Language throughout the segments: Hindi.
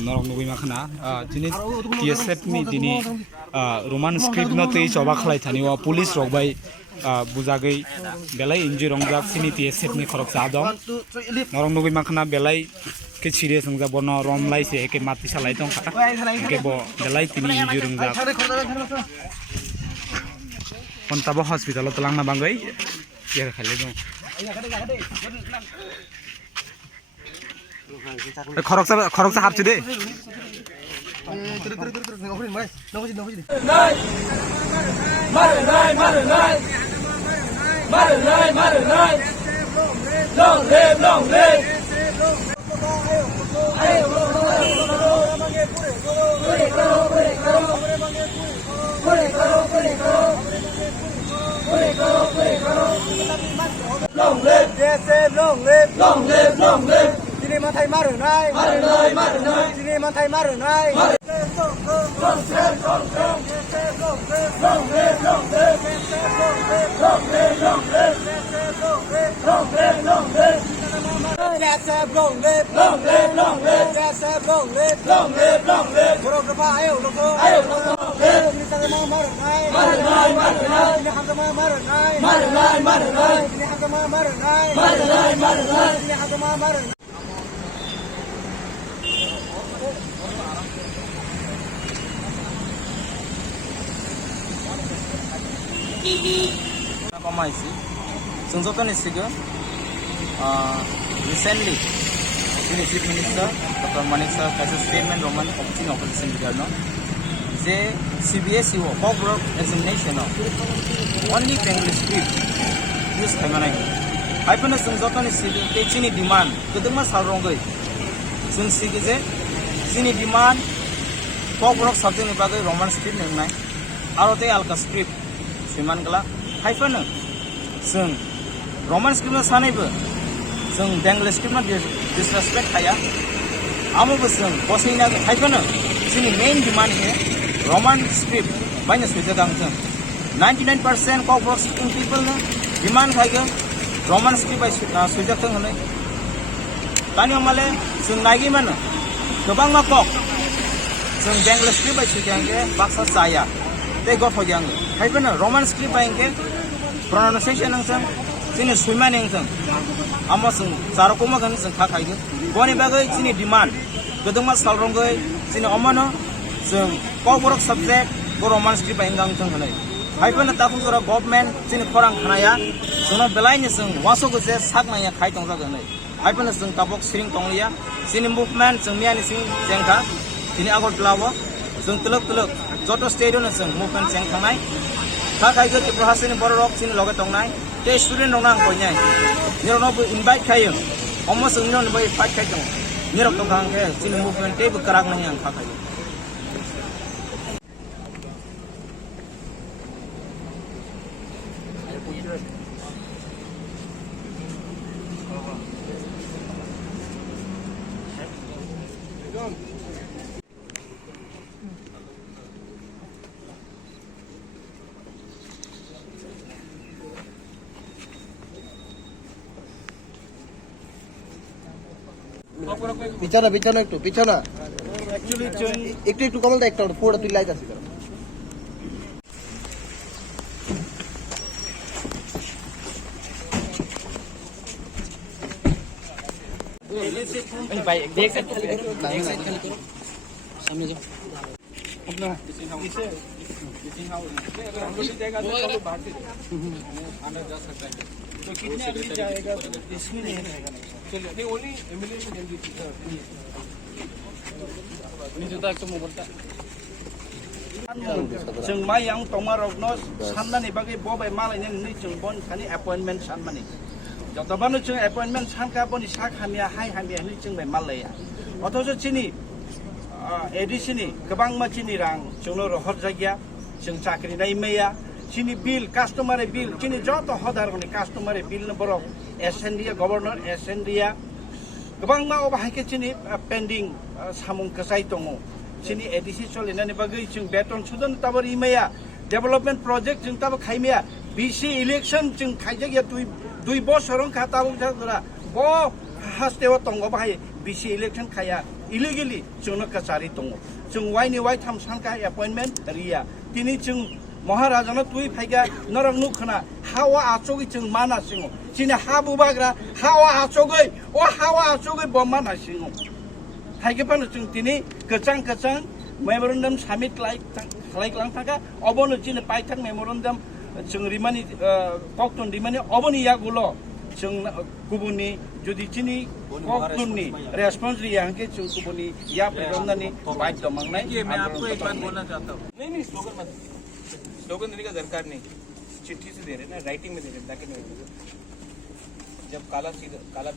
norok nugui makhana chini TSF ni dini Roman script no tei choba khlai thani wa police rok bai bujagai belai inji rongjak chini TSF ni khorok cha dom norok nugui makhana belai ke serious ngjak bono romlai se eke mati salai tong kha ke bo belai tini inji rongjak Pontabo hospital telang na bangai biar khale dong khorok sa hapchu de long live long live Sini matai maru nai Sini matai maru nai Pamaisi, Sungsotan is figure. Recently, the Chief Minister Dr. Manik Sir has a statement Roman option opposition leader. The CBSE Hogwarts examination only English script use Kamana. I find a Sungsotan is taking demand to the Mas Harongay. Since Sini demand Hogwarts something about the Roman script name. Arote Alka script. Simangala, hyphen. Sung Roman script was unable. Sung Bengal script not disrespect Haya. Amobusung, Bosnia hyphen. Sini main demand here Roman script. Minus with the Dangton. 99% of speaking people demand Haya. Roman script by Sujatan. Tanyo Male, Sung Nagiman. Gabanga Kok. Sung Bengal script by Sujange, Baksa Saya. They go for young. Hyphen Roman script by pronunciation and some sini swimming and some Amazon Sarakuma and Kakai. Bonnie Bagay, sini demand. Goduma Salrongoy, sini Omano, some Pogwork subject, go Roman script by Gangan. Hyphen a Takura government, sini Korang Kanaya, so not Belinis and Waso says Sagmaya Kaiton Zagane. Hyphen a Tabok Sing Tongia, sini movement, some Mianising Zenka, sini Agot Lava, some Tuluk. Zoto Stadium and movement Sang Kanai. Kakai go to Prahasin Borok in Logatonai. They student on Ankonya. You know, invite Kayo. Almost unknown by 5 seconds. Near of the in movement table Karagman and Kakai. পিছানা একটু পিছানা Actually, একটু কমল দা একটা ফোড়া তুই লাইট আছে देख सकते सामने जाओ अपना इसे अंदर जा सकता है तो कितने आदमी जाएगा इसमें नहीं रहेगा चलिए नहीं only ambulance ini juta itu mau berta जों मा yang tomarokno sanmani bagai bobai malai ni जों bon khani appointment sanmani जतबानो जों appointment sanka boni sakhamia hai hamia ni जों bai malaya अथच चिनि एडिसनि गोबां मानसिनि रां जोंनो रहर जायगा जों साख्रि नायमैया चिनि बिल कास्टमार बिल चिनि जत हदारनि कास्टमार बिल नबरक एसएनडिया गवर्नर एसएनडिया गोबां मा अबाहायके चिनि पेन्डिं सामुं कसाय दङ चिनि एडिसि सलिनानि बागै जों बेतन सुदन ताबर इमैया डेभलपमेन्ट प्रोजेक्ट जों ताब खायमैया बीसी इलेक्शन जों खायजाया दुइ बोसोरन खाताबो जादरा ब हास्तेव दङ बाहाय बीसी इलेक्शन खाया इलिगेलि जोंनो काचारि दङ जों वाइनि वाइ थाम सानका एपइन्टमेन्ट रिया दिनै जों महाराजानो तुइ फाइगा नरं नुखना हावा आचोगै जों माना सिङो जिने हा बुबाग्रा हावा आचोगै ओ हावा आचोगै बमाना सिङो फाइगेपानो जों दिनै गोचां गोचां मेमोरेन्डाम सामिट खालायग्लां थाका अबनो जिने पाइथां मेमोरेन्डाम जों रिमानि कक्टन रिमानि अबनि यागुलो जों गुबुननि जुदि दिनै कक्टननि रेस्पॉन्स रिया के जों गुबुननि या प्रेरणानि बाध्य मांगनाय मैं आपको एक बात बोलना चाहता हूँ नहीं स्लोगन मत स्लोगन देने का दरकार नहीं चिट्ठी से दे रहे ना राइटिंग में दे रहे ब्लैक एंड व्हाइट जब काला सीधा काला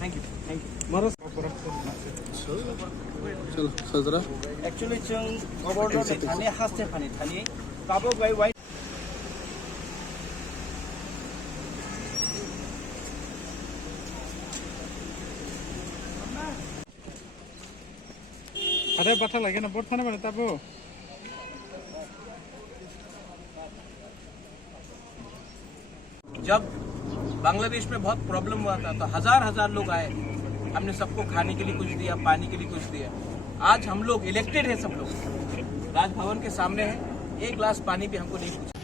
थैंक यू चलो सजरा एक्चुअली जों गवर्नर थाने हास्ते फानि थानि काबो गाय वाइ अरे बाथा लगे ना बोट थाने बने तब जब बांग्लादेश में बहुत प्रॉब्लम हुआ था तो हजार लोग आए हमने सबको खाने के लिए कुछ दिया पानी के लिए कुछ दिया आज हम लोग इलेक्टेड है सब लोग राजभवन के सामने है एक गिलास पानी भी हमको नहीं पूछा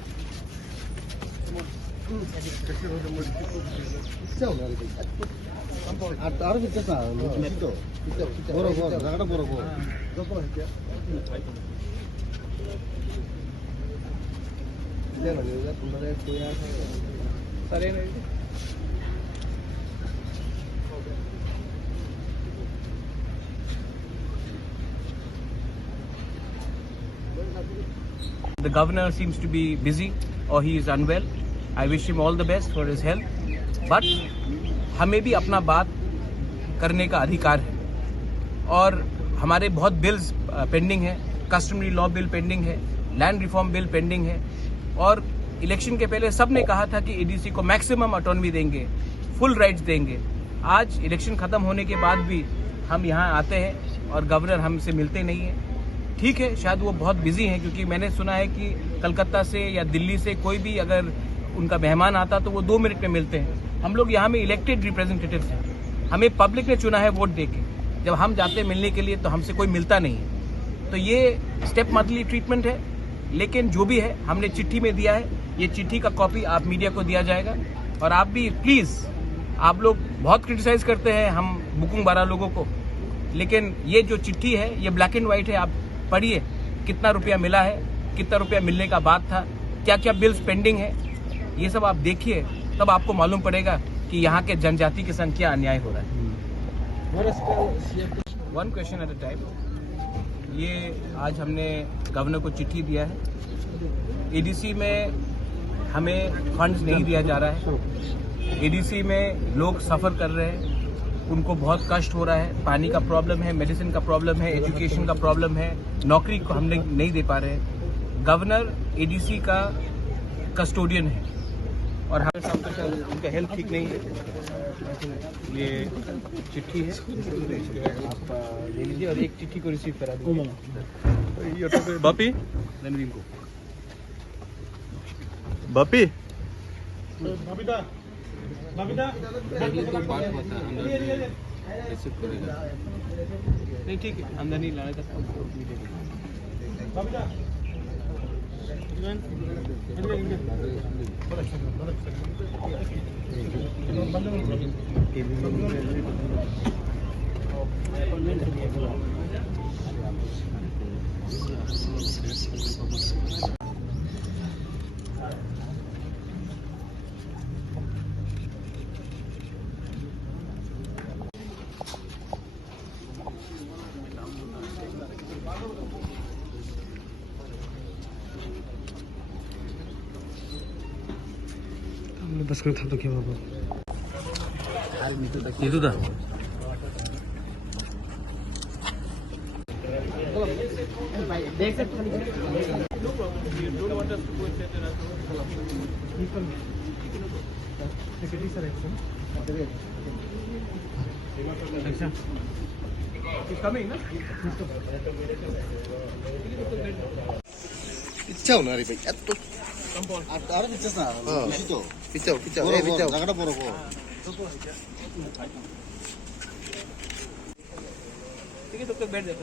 The governor seems to be busy or he is unwell. I wish him all the best for his health. But हमें भी अपना बात करने का अधिकार है और हमारे बहुत बिल्स पेंडिंग है कस्टमरी लॉ बिल पेंडिंग है लैंड रिफॉर्म बिल पेंडिंग है और इलेक्शन के पहले सबने कहा था कि एडीसी को मैक्सिमम ऑटोनॉमी देंगे फुल राइट्स देंगे। आज इलेक्शन खत्म होने के बाद भी हम यहाँ आते हैं और गवर्नर हमसे मिलते नहीं हैं। ठीक है शायद वो बहुत बिजी हैं क्योंकि मैंने सुना है कि कलकत्ता से या दिल्ली से कोई भी अगर उनका मेहमान आता तो वो 2 मिनट में मिलते हैं। हम लोग यहाँ में इलेक्टेड रिप्रेजेंटेटिव्स हैं, हमें पब्लिक ने चुना है वोट देके। जब हम जाते हैं मिलने के लिए तो हमसे कोई मिलता नहीं है। तो ये स्टेप मदली ट्रीटमेंट है लेकिन जो भी है हमने चिट्ठी में दिया है। ये चिट्ठी का कॉपी आप मीडिया को दिया जाएगा और आप भी प्लीज आप लोग बहुत क्रिटिसाइज करते हैं हम बुकुंग बारा लोगों को लेकिन ये जो चिट्ठी है ये ब्लैक एंड व्हाइट है। आप पढ़िए कितना रुपया मिला है कितना रुपया मिलने का बात था क्या क्या बिल्स पेंडिंग है ये सब आप देखिए तब आपको मालूम पड़ेगा कि यहाँ के जनजाति के संग क्या अन्याय हो रहा है। One question at a time. ये आज हमने गवर्नर को चिट्ठी दिया है। एडीसी में हमें फंड्स नहीं दिया जा रहा है। एडीसी में लोग सफ़र कर रहे हैं उनको बहुत कष्ट हो रहा है। पानी का प्रॉब्लम है मेडिसिन का प्रॉब्लम है एजुकेशन का प्रॉब्लम है नौकरी को हमने नहीं दे पा रहे हैं। गवर्नर एडीसी का कस्टोडियन है और हमारे सामने उनका हेल्थ ठीक नहीं है। ये चिट्ठी है आप ले लीजिए और एक चिट्ठी को रिसीव करा दीजिए बापी रणवीर को। बापी नहीं ठीक है अंदर नहीं लाने का बस कर था तो क्या बाबा itu dah পিছাও না রে ভাই এত আরো দিচ্ছিস না পিছাও পিছাও এই পিছাও জায়গাটা বড় বড় ठीक है तो बैठ जाते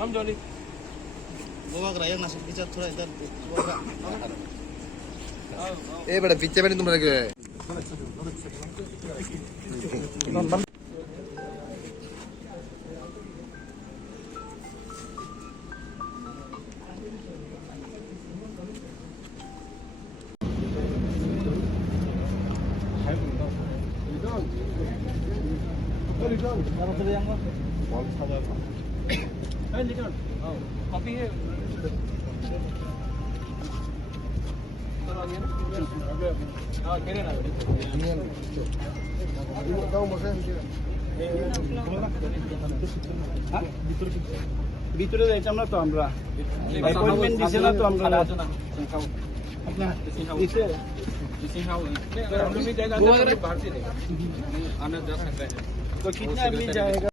हम जॉली गोवा कराया ना पीछे थोड़ा इधर ए बेटा पीछे बैठे तुम लगे कॉफी है ভিতরে যাইতাম না তো আমরা অ্যাপয়েন্টমেন্ট দিছে না তো আমরা দিছে हम लोग भी जाएगा बाहर से आना जा सकता है तो कितना आदमी जाएगा